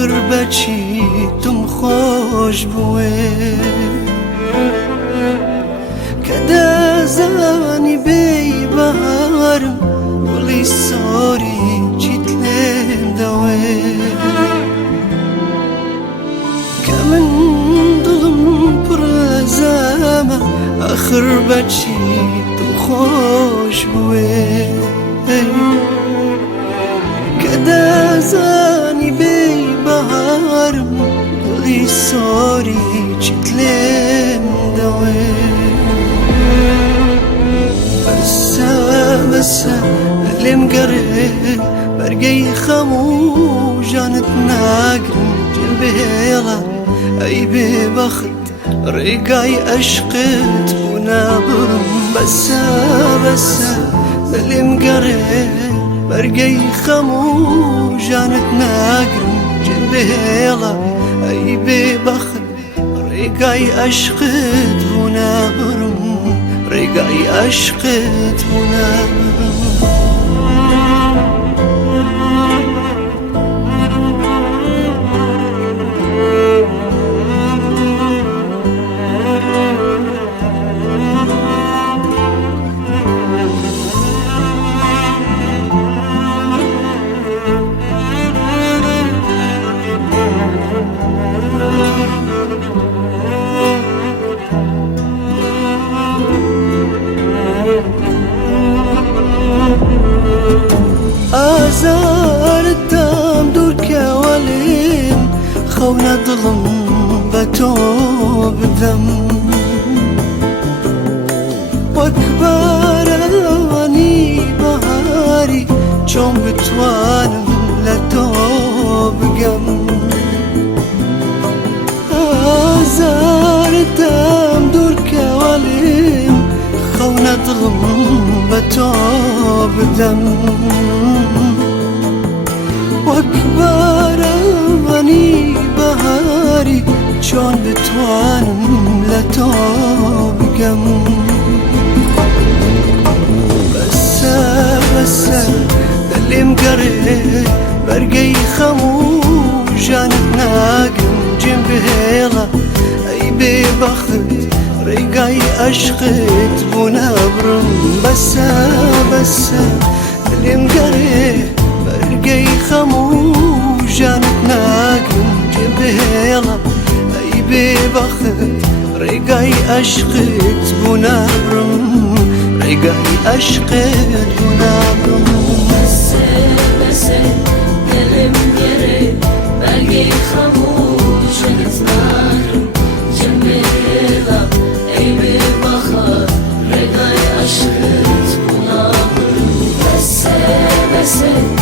آخر بچی تم خوش بوه کده زانی بی بهارم ولی ساری چیتلم دوه که من دلم پر زمه آخر بچی تم خوش بوه کده زانی بی بهارم ولی ساری چیتلم دوه بسه لم قرب برقي خمو جانت ناقرم جنبه يلا اي ببخت رقاي اشقت ونابرم بسه لم قرب برقي خمو جانت ناقرم جنبه يلا اي ببخت رقاي اشقت ونابرم رقاي عشقت ونابرم آزاردم دور كوالين خونا ظلم بتوب دم وكباراني بهاري چون بتوانم لتوب قم آزاردم دور كوالين خونا ظلم بتوب دم وكباراني بهاري چون بتوانم لتوب قم بسه دلي مقرب برقي خمو جانت ناقم جنبه يلا اي ببخت رقاي اشقت ونابرم بسه دلي مقرب برقي خمو جانت ناقم جنبه يلا اي ببخت رقاي اشقت ونابرم رقاي اشقت ونابرم بسه دلم قرب برقي خمو جانت ناقم جنبه يلا اي ببخت رقاي اشقت ونابرم بسه